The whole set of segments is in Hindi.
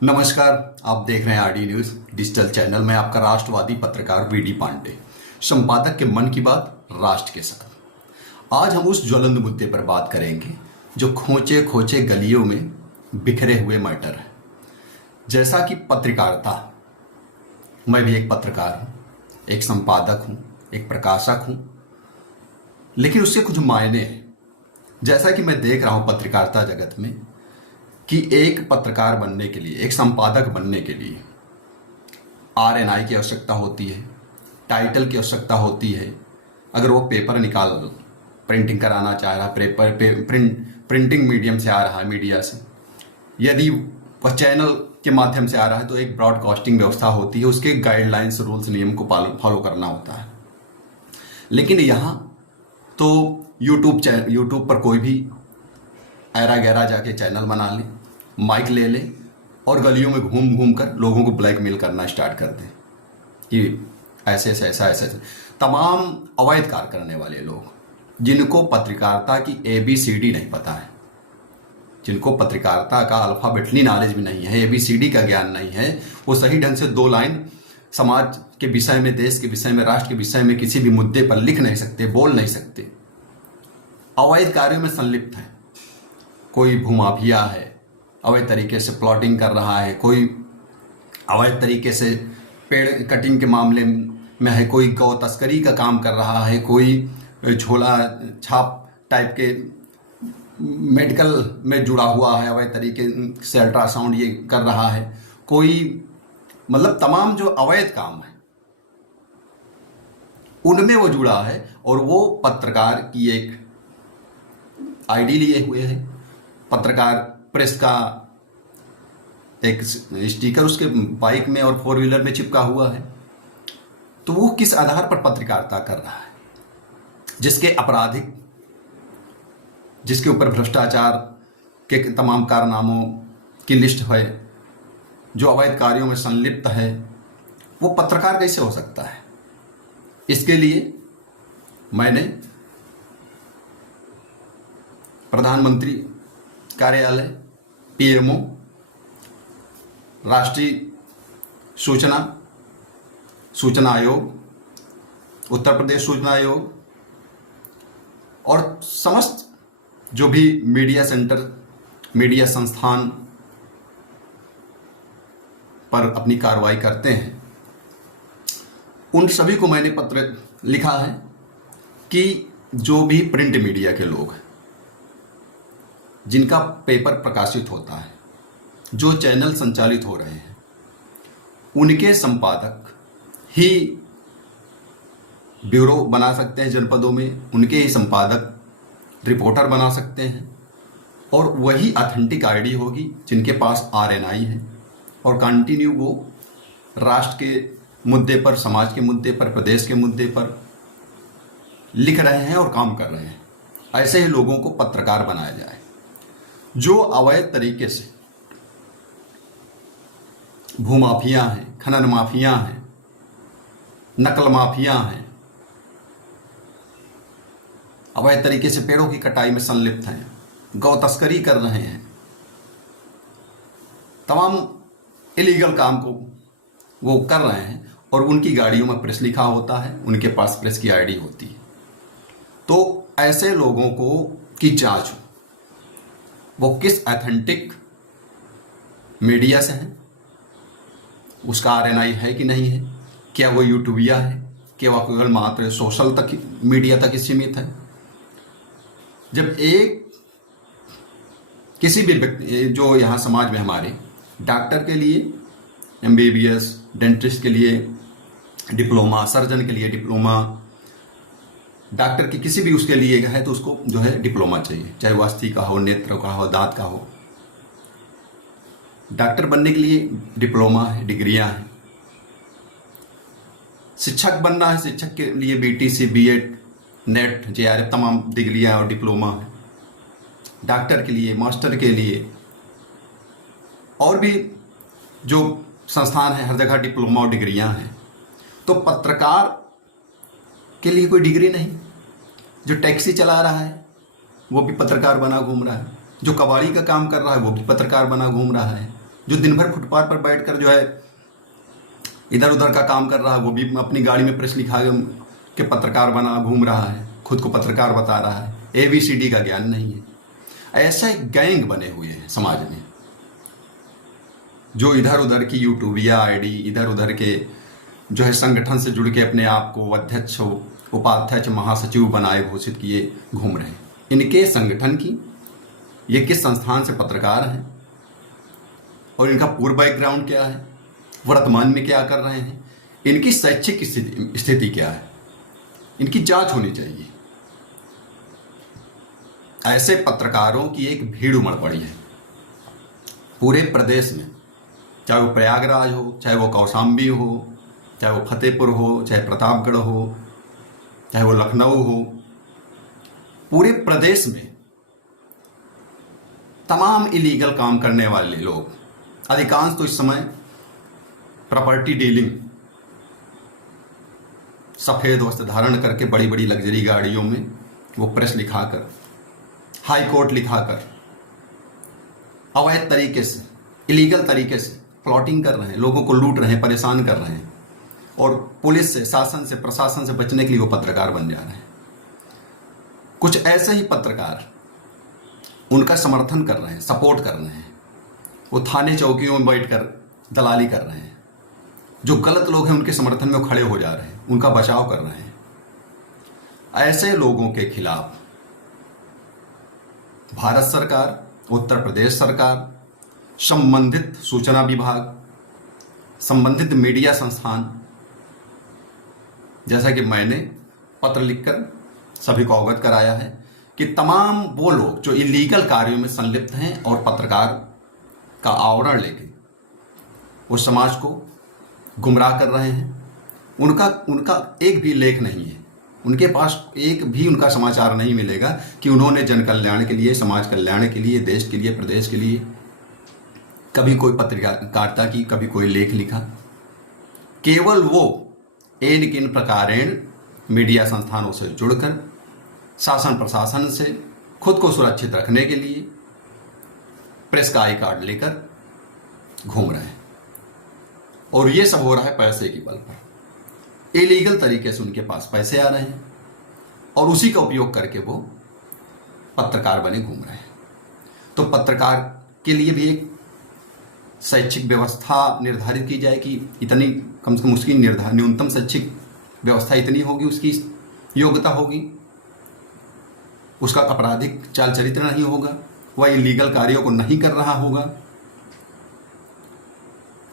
नमस्कार। आप देख रहे हैं आरडी न्यूज डिजिटल चैनल में। आपका राष्ट्रवादी पत्रकार वीडी पांडे, संपादक के मन की बात राष्ट्र के साथ। आज हम उस ज्वलंत मुद्दे पर बात करेंगे जो खोचे खोचे गलियों में बिखरे हुए मैटर है। जैसा कि पत्रकारिता, मैं भी एक पत्रकार हूँ, एक संपादक हूँ, एक प्रकाशक हूँ, लेकिन उसके कुछ मायने हैं। जैसा कि मैं देख रहा हूँ पत्रकारिता जगत में कि एक पत्रकार बनने के लिए, एक संपादक बनने के लिए आरएनआई की आवश्यकता होती है, टाइटल की आवश्यकता होती है। अगर वो पेपर निकाल प्रिंटिंग कराना चाह रहा है, प्रिंटिंग मीडियम से आ रहा है, मीडिया से, यदि वह चैनल के माध्यम से आ रहा है तो एक ब्रॉडकास्टिंग व्यवस्था होती है, उसके गाइडलाइंस, रूल्स, नियम को फॉलो करना होता है। लेकिन यहाँ तो यूट्यूब पर कोई भी ऐरा गैरा जाके चैनल बना ले, माइक ले ले और गलियों में घूम घूम कर लोगों को ब्लैकमेल करना स्टार्ट कर दे कि ऐसे ऐसे ऐसा ऐसे। तमाम अवैध कार्य करने वाले लोग जिनको पत्रकारिता की ABCD नहीं पता है, जिनको पत्रकारिता का अल्फाबेटली नॉलेज भी नहीं है, ABCD का ज्ञान नहीं है, वो सही ढंग से 2 लाइन समाज के विषय में, देश के विषय में, राष्ट्र के विषय में किसी भी मुद्दे पर लिख नहीं सकते, बोल नहीं सकते, अवैध कार्यों में संलिप्त है। कोई भूमाफिया है, अवैध तरीके से प्लॉटिंग कर रहा है, कोई अवैध तरीके से पेड़ कटिंग के मामले में है, कोई गौ तस्करी का काम कर रहा है, कोई झोला छाप टाइप के मेडिकल में जुड़ा हुआ है, अवैध तरीके से अल्ट्रासाउंड ये कर रहा है, कोई मतलब तमाम जो अवैध काम है उनमें वो जुड़ा है। और वो पत्रकार की एक आईडी लिए हुए है, पत्रकार प्रेस का एक स्टिकर उसके बाइक में और 4 व्हीलर में चिपका हुआ है। तो वो किस आधार पर पत्रकारिता कर रहा है, जिसके आपराधिक, जिसके ऊपर भ्रष्टाचार के तमाम कारनामों की लिस्ट है, जो अवैध कार्यों में संलिप्त है, वो पत्रकार कैसे हो सकता है? इसके लिए मैंने प्रधानमंत्री कार्यालय, PMO, राष्ट्रीय सूचना आयोग, उत्तर प्रदेश सूचना आयोग और समस्त जो भी मीडिया सेंटर, मीडिया संस्थान पर अपनी कार्रवाई करते हैं, उन सभी को मैंने पत्र लिखा है कि जो भी प्रिंट मीडिया के लोग हैं, जिनका पेपर प्रकाशित होता है, जो चैनल संचालित हो रहे हैं, उनके संपादक ही ब्यूरो बना सकते हैं जनपदों में, उनके ही संपादक रिपोर्टर बना सकते हैं, और वही ऑथेंटिक आईडी होगी जिनके पास आरएनआई है और कंटिन्यू वो राष्ट्र के मुद्दे पर, समाज के मुद्दे पर, प्रदेश के मुद्दे पर लिख रहे हैं और काम कर रहे हैं। ऐसे ही लोगों को पत्रकार बनाया जाए। जो अवैध तरीके से भूमाफिया हैं, खनन माफिया हैं, नकल माफिया हैं, अवैध तरीके से पेड़ों की कटाई में संलिप्त हैं, गौ तस्करी कर रहे हैं, तमाम इलीगल काम को वो कर रहे हैं और उनकी गाड़ियों में प्रेस लिखा होता है, उनके पास प्रेस की आईडी होती है। तो ऐसे लोगों को की जांच हो, वो किस ऑथेंटिक मीडिया से है, उसका आरएनआई है कि नहीं है, क्या वो यूट्यूबिया है, क्या वह केवल मात्र सोशल तक मीडिया तक ही सीमित है। जब एक किसी भी व्यक्ति, जो यहाँ समाज में हमारे डॉक्टर के लिए MBBS, डेंटिस्ट के लिए डिप्लोमा, सर्जन के लिए डिप्लोमा, डॉक्टर की किसी भी उसके लिए है तो उसको जो है डिप्लोमा चाहिए, चाहे वो अस्थि का हो, नेत्र का हो, दांत का हो। डॉक्टर बनने के लिए डिप्लोमा है, डिग्रियां हैं। शिक्षक बनना है, शिक्षक के लिए BTC, B.Ed, नेट, JRF, तमाम डिग्रियां और डिप्लोमा है। डॉक्टर के लिए, मास्टर के लिए, और भी जो संस्थान है, हर जगह डिप्लोमा और डिग्रियां हैं। तो पत्रकार के लिए कोई डिग्री नहीं। जो टैक्सी चला रहा है वो भी पत्रकार बना घूम रहा है, जो कबाड़ी का काम कर रहा है वो भी पत्रकार बना घूम रहा है, जो दिन भर फुटपाथ पर बैठकर जो है इधर उधर का काम कर रहा है, वो भी अपनी गाड़ी में प्रेस लिखा के पत्रकार बना घूम रहा है, खुद को पत्रकार बता रहा है, ABCD का ज्ञान नहीं है। ऐसा एक गैंग बने हुए हैं समाज में, जो इधर उधर की यूट्यूबिया आईडी, इधर उधर के जो है संगठन से जुड़ के अपने आप को अध्यक्ष, उपाध्यक्ष, महासचिव बनाए घोषित किए घूम रहे हैं। इनके संगठन की, ये किस संस्थान से पत्रकार हैं और इनका पूर्व बैकग्राउंड क्या है, वर्तमान में क्या कर रहे हैं, इनकी शैक्षिक स्थिति क्या है, इनकी जांच होनी चाहिए। ऐसे पत्रकारों की एक भीड़ उमड़ पड़ी है पूरे प्रदेश में, चाहे वो प्रयागराज हो, चाहे वो कौशाम्बी हो, चाहे वो फतेहपुर हो, चाहे प्रतापगढ़ हो, चाहे वो लखनऊ हो। पूरे प्रदेश में तमाम इलीगल काम करने वाले लोग, अधिकांश तो इस समय प्रॉपर्टी डीलिंग, सफ़ेद वस्त्र धारण करके बड़ी बड़ी लग्जरी गाड़ियों में वो प्रेस लिखाकर, हाई कोर्ट लिखाकर अवैध तरीके से, इलीगल तरीके से प्लॉटिंग कर रहे हैं, लोगों को लूट रहे हैं, परेशान कर रहे हैं, और पुलिस से, शासन से, प्रशासन से बचने के लिए वो पत्रकार बन जा रहे हैं। कुछ ऐसे ही पत्रकार उनका समर्थन कर रहे हैं, सपोर्ट कर रहे हैं, वो थाने चौकियों में बैठकर दलाली कर रहे हैं। जो गलत लोग हैं उनके समर्थन में वो खड़े हो जा रहे हैं, उनका बचाव कर रहे हैं। ऐसे लोगों के खिलाफ भारत सरकार, उत्तर प्रदेश सरकार, संबंधित सूचना विभाग, संबंधित मीडिया संस्थान, जैसा कि मैंने पत्र लिखकर सभी को अवगत कराया है कि तमाम वो लोग जो इलीगल कार्यों में संलिप्त हैं और पत्रकार का आवरण लेके वो समाज को गुमराह कर रहे हैं, उनका एक भी लेख नहीं है, उनके पास एक भी उनका समाचार नहीं मिलेगा कि उन्होंने जन कल्याण के लिए, समाज कल्याण के लिए, देश के लिए, प्रदेश के लिए कभी कोई पत्रकारिता की, कभी कोई लेख लिखा। केवल वो इन किन प्रकारेण मीडिया संस्थानों से जुड़कर शासन प्रशासन से खुद को सुरक्षित रखने के लिए प्रेस का आई कार्ड लेकर घूम रहे हैं, और ये सब हो रहा है पैसे के बल पर। इलीगल तरीके से उनके पास पैसे आ रहे हैं और उसी का उपयोग करके वो पत्रकार बने घूम रहे हैं। तो पत्रकार के लिए भी एक शैक्षिक व्यवस्था निर्धारित की जाए कि इतनी, कम से कम उसकी न्यूनतम शैक्षिक व्यवस्था इतनी होगी, उसकी योग्यता होगी, उसका आपराधिक चाल चरित्र नहीं होगा, वह इलीगल कार्यों को नहीं कर रहा होगा।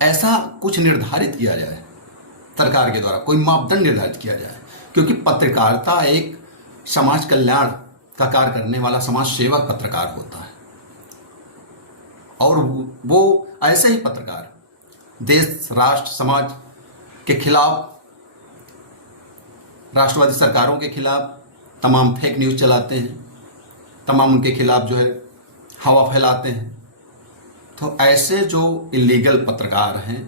ऐसा कुछ निर्धारित किया जाए सरकार के द्वारा, कोई मापदंड निर्धारित किया जाए, क्योंकि पत्रकारिता एक समाज कल्याण का कार्य करने वाला समाज सेवक पत्रकार होता है, और वो ऐसे ही पत्रकार देश, राष्ट्र, समाज के खिलाफ, राष्ट्रवादी सरकारों के खिलाफ तमाम फेक न्यूज़ चलाते हैं, तमाम उनके खिलाफ जो है हवा फैलाते हैं। तो ऐसे जो इलीगल पत्रकार हैं,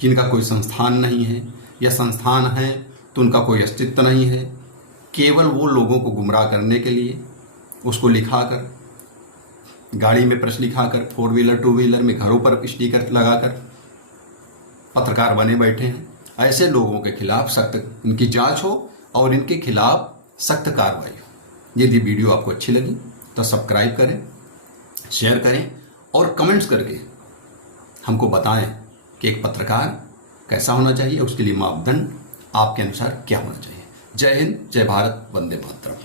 जिनका कोई संस्थान नहीं है या संस्थान है तो उनका कोई अस्तित्व नहीं है, केवल वो लोगों को गुमराह करने के लिए उसको लिखाकर, गाड़ी में प्रेस लिखाकर, 4 व्हीलर 2 व्हीलर में घरों पर स्टिकर लगाकर पत्रकार बने बैठे हैं। ऐसे लोगों के खिलाफ सख्त इनकी जांच हो और इनके खिलाफ सख्त कार्रवाई हो। यदि वीडियो आपको अच्छी लगी तो सब्सक्राइब करें, शेयर करें और कमेंट्स करके हमको बताएं कि एक पत्रकार कैसा होना चाहिए, उसके लिए मापदंड आपके अनुसार क्या होना चाहिए। जय हिंद, जय भारत, वंदे मातरम।